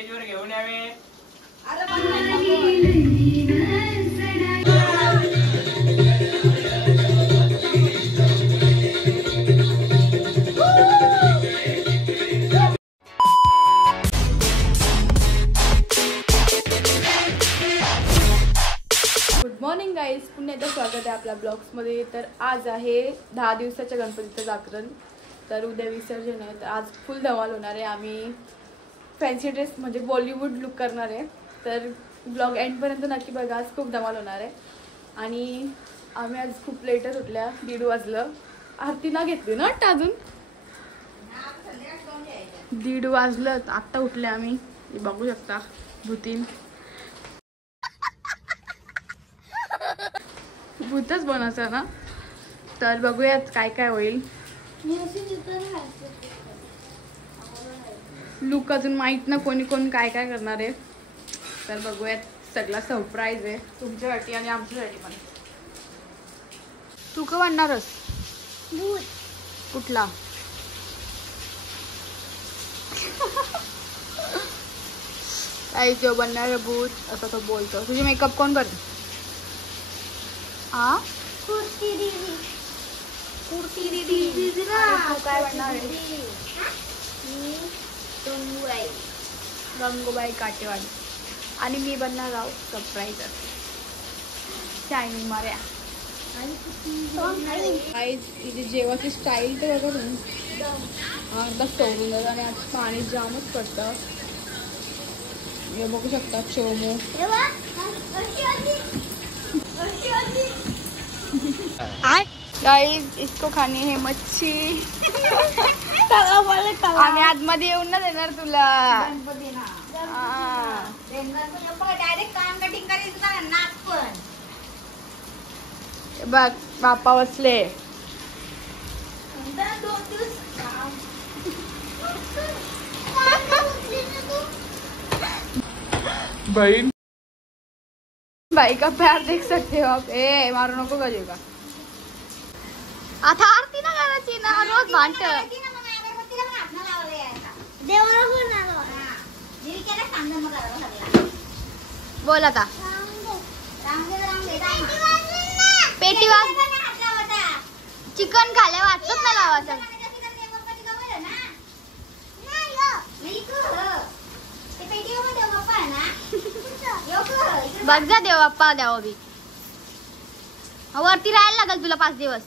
स्टेजवर घेऊन यावे. गुड मॉर्निंग गाईज, पुन्हा एकदा स्वागत आहे आपल्या ब्लॉग्समध्ये. तर आज आहे 10 दिवसाच्या गणपतीचं जागरण. तर उद्या विसर्जन आहे. तर आज फुल धमाल होणार आहे. आम्ही फॅन्सी ड्रेस म्हणजे बॉलिवूड लुक करणार आहे. तर ब्लॉग एंडपर्यंत नक्की बघा, आज खूप धमाल होणार आहे. आणि आम्ही आज खूप लेटच उठल्या, 1:30 वाजलं. आरती ना घेतली ना वाटतं अजून, 1:30 वाजलं. आत्ता उठले आम्ही, बघू शकता भूतीन भूतच बनायचं ना. तर बघूयात काय काय होईल. लुक अजून माहीत ना कोणी कोण काय काय करणार आहे. तर बघूयात, सगळा सरप्राईज आहे तुमच्यासाठी आणि आमच्यासाठी पण. तू का बनणारस कुठला? काही जो बनणार भूत असं तो बोलतो. तुझी मेकअप कोण करेल? कुर्ती दीदी. तू काय बनणार आहे? गंगूबाई काटेवाडी. आणि मी बनणार आहोत सरप्राईज शायनिंग मार्या. इथे जेवायची स्टाईल तर बघा तुम्ही, अर्धा सोडून जात आणि आज पाणी जामच पडतं. हे बघू शकता चोमो. गाइस इसको खानी है मच्छी. आम्ही आतमध्ये येऊन ना देणार तुला. बघ बापा बसले. बहीण भाई का प्यार देख सकते हो आप. ए मारू नको गजू का. आता आरती ना करायची ना, रोज भांडत. बोल आता. पेटी वाज चिकन खाल्या वाटतच ना लावायचं. बघ जा देव बाप्पा द्यावं बी. वरती राहायला लागल तुला 5 दिवस.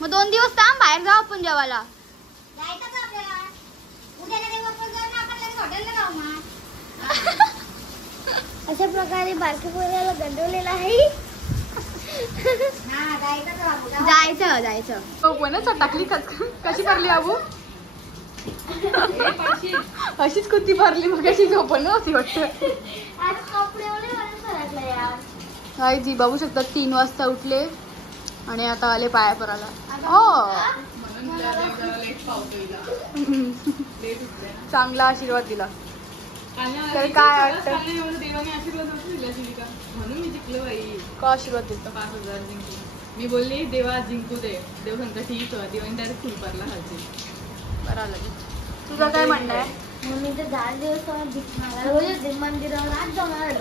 मग 2 दिवस थांब, बाहेर जाऊ आपण जेवायला. अशा प्रकारे बारकी पोराला गंडवलेला आहे. जायचं जायचं. कोणाच टाकली कशी भरली अबू? अशीच कुती भरली मग अशी झोपण होती वाटतं. हाय जी बघू शकता 3 वाजता उठले आणि आता आले पाया पराला. चांगला आशीर्वाद दिला. तर काय वाटतं का आशीर्वाद देतो? 5,000 जिंकले. मी बोलली देवा जिंकू दे. देव म्हणता ठीक आहे. देवाने डायरेक्ट फुलपारला खायचे. बरं झालं. तुझं काय म्हणणं आहे? मी तर 10 दिवस रोज मंदिरावर आज जाणार.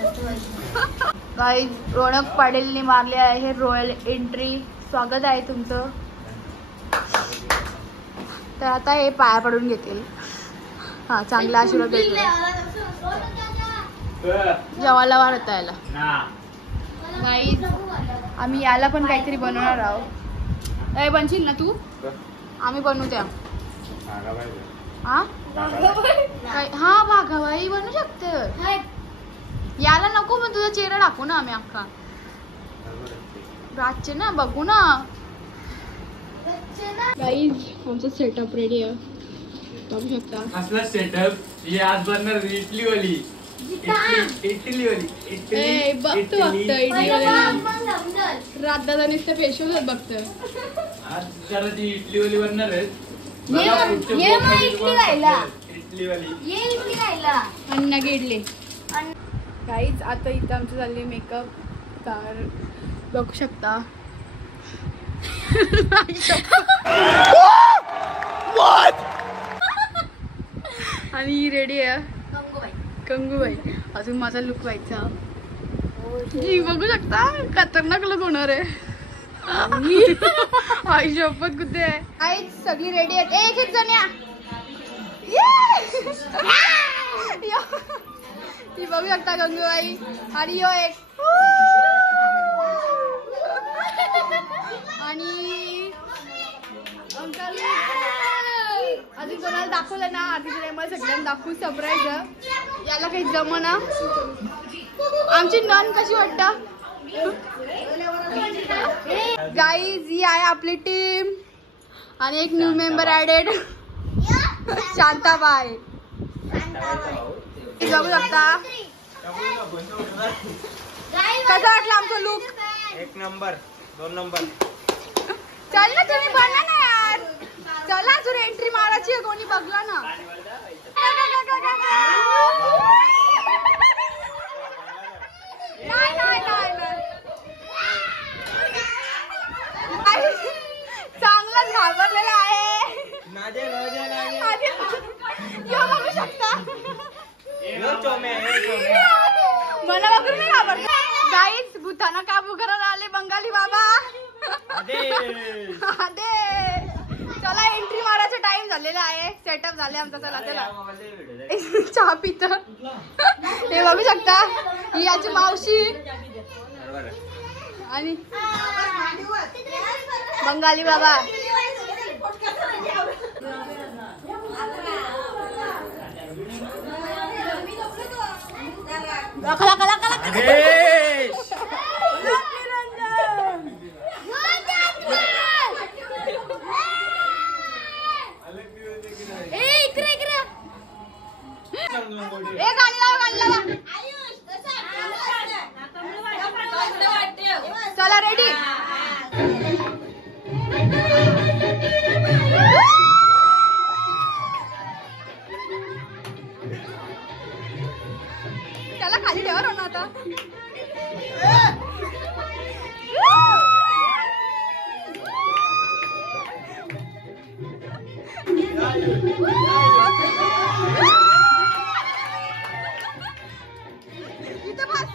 गाईज रोनक पाटीलने मारले आहे रॉयल एंट्री. स्वागत आहे तुमचं. तर आता हे पाया पडून घेतील. हा चांगला आशीर्वाद देतो. जेवायला वाढ होता याला. गाईज आम्ही याला पण काहीतरी बनवणार आहोत. ए बनशील ना तू? आम्ही बनवू त्या. हा भागाबाई बनवू शकते. याला नको मग तुझा चेहरा टाकू ना आम्ही अख्खा. रातचे ना बघू ना. गाईज आमचा सेटअप रेडी आहे, बघू शकता. असला सेटअप हे आज बनणार इटली वाली. बघतो राधा नुसतं फेशियल बघतं. आज जरा ती इटली वाली बनणार आहे. अण्णा गेडले. काहीच आता इथं आमचं चालले मेकअप. तर बघू शकता. आणि रेडी आहे कंगूबाई. अजून माझा लुक व्हायचा. ही बघू शकता खतरनाक लुक होणार आहे. आई शपथ कुठे आहे. आई सगळी रेडी आहेत. एक एक जण या. ती बघू शकता गंगूबाई आणि यो एक आणि अंकल आधी कोणाला दाखवलं ना आधी मला सगळ्यांना दाखवू सरप्राईज. याला काही जमना. आमची नन कशी वाटतं गाईज. ही आहे आपली टीम आणि एक न्यू मेंबर ऍडेड शांताबाई. बघू शकता कसं वाटलं आमचं लुक. 1 number 2 number. चल ना तुम्ही बघा ना यार. चला अजून एंट्री मारायची आहे. कोणी बघला ना. नाही नाही नाही चांगलाच घाबरलेला आहे. बघू शकता मला बघून नाही घाबरत. गाईस भूताना काबू करायला आले बंगाली बाबा. चला एंट्री मारायचा टाइम झालेला आहे. सेटअप झाले आमचा. चला चला चहा पित. हे बघू शकता ही याची मावशी आणि बंगाली बाबा. कला कला कला चला रेडी. त्याला खाली ठेवा ना आता. इथं बस.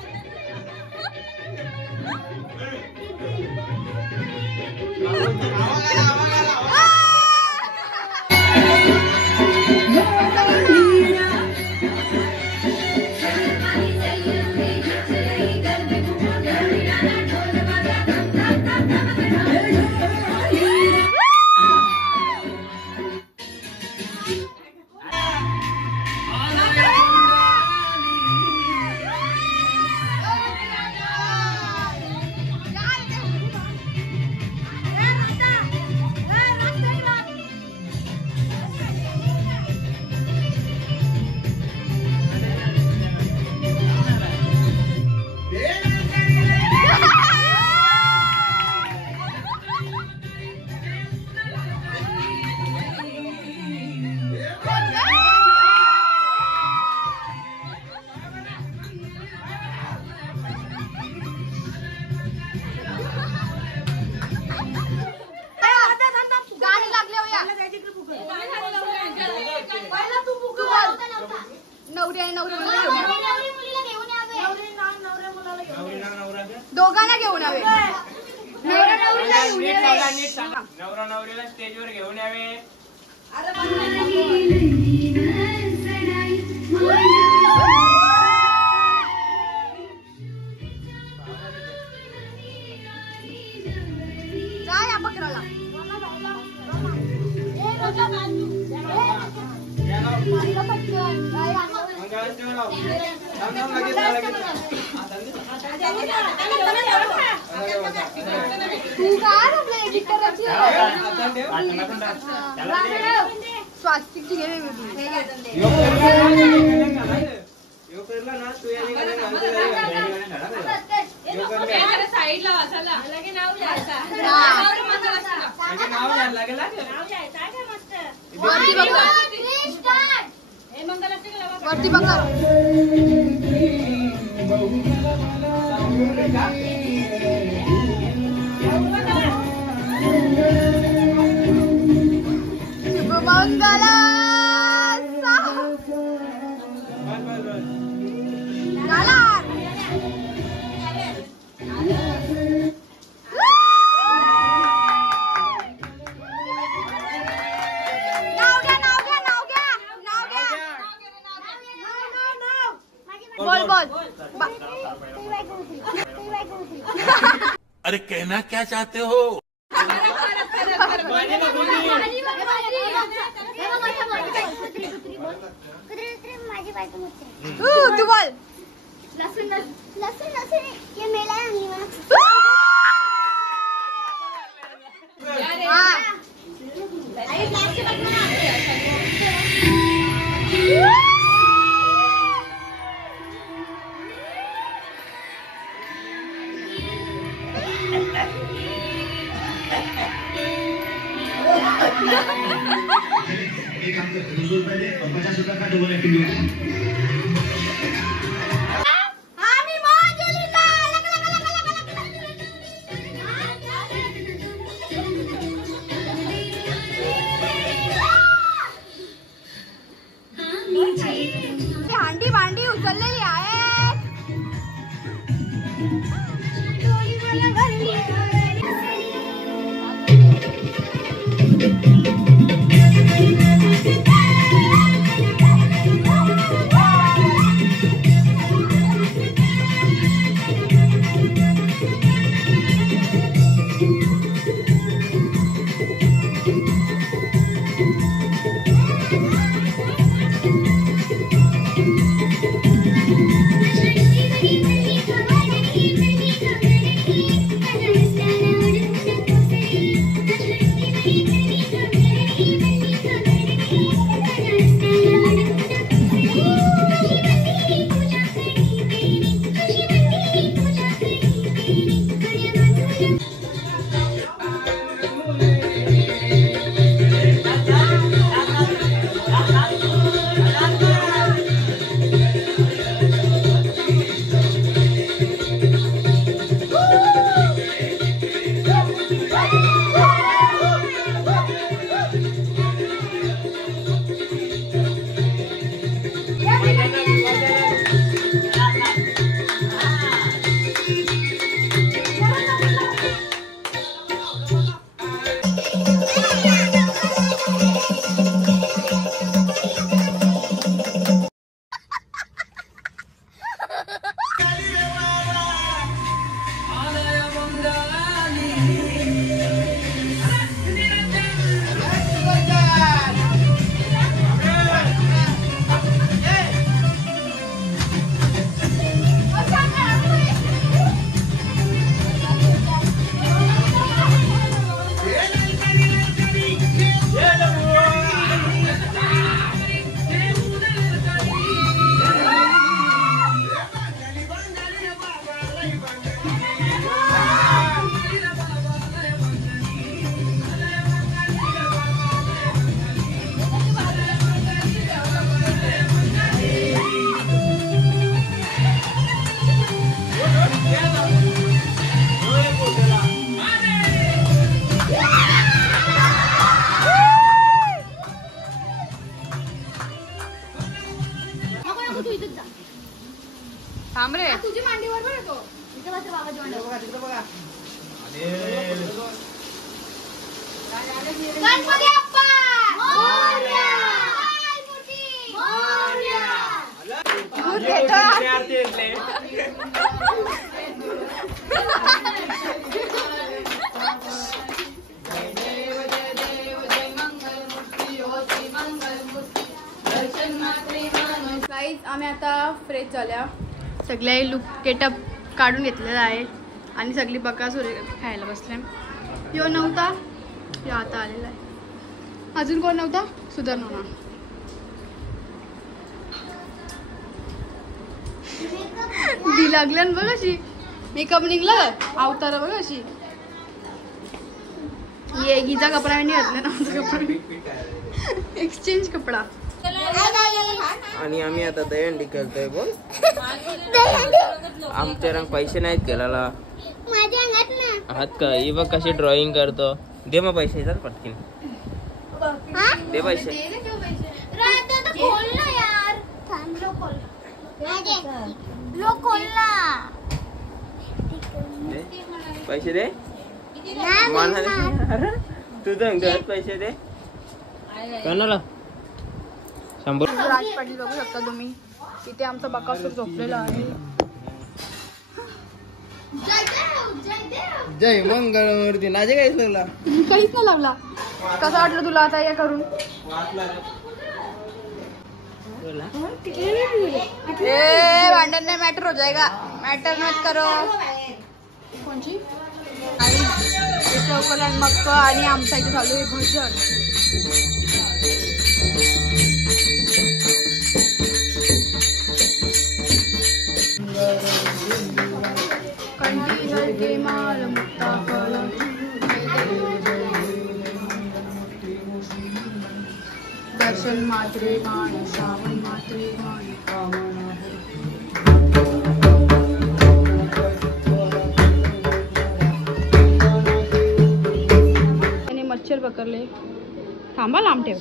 नवरी आणि नवरी दोघांना घेऊन यावे. नवरा नवरीला स्टेजवर घेऊन यावे. जा या पकडाला. तू काय आपल्या एडिटरची स्वास्तिकची घे साईडला वाचायला वरती बघा. वरती बघा. शुभमंगल. अरे कहना क्या चाहते हो? माझी बायको मुत्रे. तू बोल. लसूण ये मेला आणली मला. एक काम कर 200 रुपये दे और 50 रुपये का डबल एक्टिंग दे. हांडी भांडी उचललेली आहे. थांब रे. तुझी मांडीवर बरं तो. इथे बस बाबाची मांडीवर. गणपती बाप्पा मोरया. गाईज आम्ही आता फ्रेश झाल्या. सगळे लुक गेटअप काढून घेतलेला आहे आणि सगळी बकासूर खायला बसले. यो नव्हता, यो आता आलेला आहे. अजून कोण नव्हता? सुधारणा. दी लागल्यान बघ अशी. मेकअप निघला अवतार बघ अशी. ये हिचा कपडा मी घातला ना, आमचा कपडा एक्सचेंज कपडा. आणि आम्ही आता दहीहंडी करतोय. बोल. आमच्या रंग पैसे नाहीत केला माझ्या अंगात ना. हात का ही बघ कशी ड्रॉइंग करतो. दे मग पैसे जर पटकीन दे पैसे. राहता तर खोल ना यार. थांब लो खोल. लो खोलला. पैसे दे. तुझं पैसे दे. कोणाला? 100. राज पाटील बघू शकता तुम्ही. इथे आमचा बकासूर झोपलेला आहे. जय मंगळमूर्ती नाजे काहीच लागला काहीच नाही लावला. कसं वाटलं तुला आता या करून? ए भांडण नाही, मॅटर हो जाएगा, मॅटर मत करो. कोणची आणि मक्क आणि आमचा इथे चालू आहे भजन. कंठी जळके माल मुक्ता फळ दर्शन मात्रे मान श्रावण मात्रे मान कामना. त्याने मच्छर पकडले. थांबा लांब ठेव.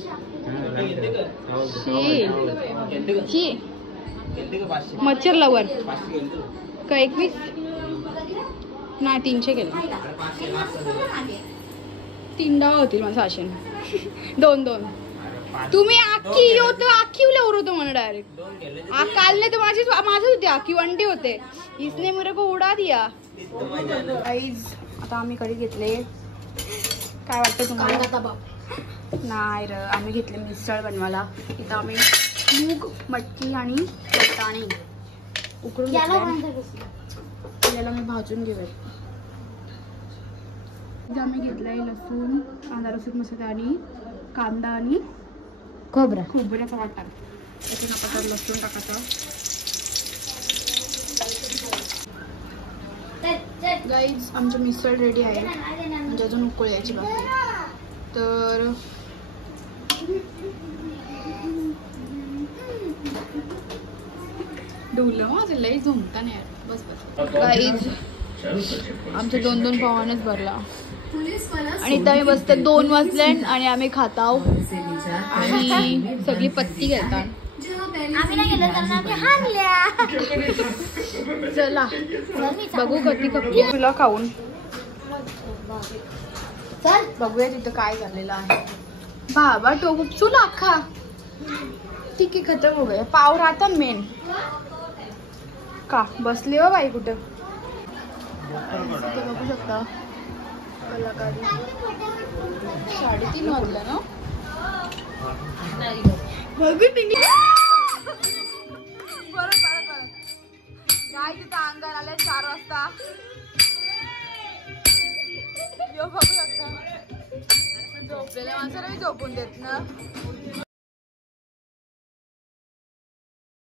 शी मच्छर लवर का 21 नाही 300 केले. 3 डाव होतील माझा आशेन. 2 तुम्ही आखी होतो आखी उलवर होतो म्हणा डायरेक्ट. काल नाही तर माझे होते आखी वंडे होते. इसने मेरे को उडा दिया. गाईज आता आम्ही कढी घेतले. काय वाटतं तुम्हाला? नाही र आम्ही घेतले मिसळ बनवायला. इथं आम्ही मूग मटकी आणि वाटाणे उकडून त्याला मी भाजून घेऊया. इथं आम्ही घेतलंय लसूण कांदा लसूण मसाला आणि कांदा आणि खोबऱ्याचा वाटा. त्यातून आपण लसूण टाकायचं. गाईज आमची मिसळ रेडी आहे. म्हणजे अजून उकळी यायची बाकी. तर डोलं माझं लई झोमता नाही यार. बस गाईज आमच्या 2 पावानच भरला. आणि इथं आम्ही बसतो 2 वाजले आणि आम्ही खात आहोत. आणि सगळी पत्ती घेतात. चला बघू कधी कपी तुला खाऊन बघूया तिथं काय झालेलं आहे. बाबा टोकू लाखा ठीक आहे खतम हो गया. पाव राहता मेन का बसले हो बाई कुठं बघू शकता. कलाकारी 3:30 वाजला ना. बघू बरं काय तिथं अंगण आले 4 वाजता. बघू शकता झोपलेल्या माणसाला मी झोपून देत ना.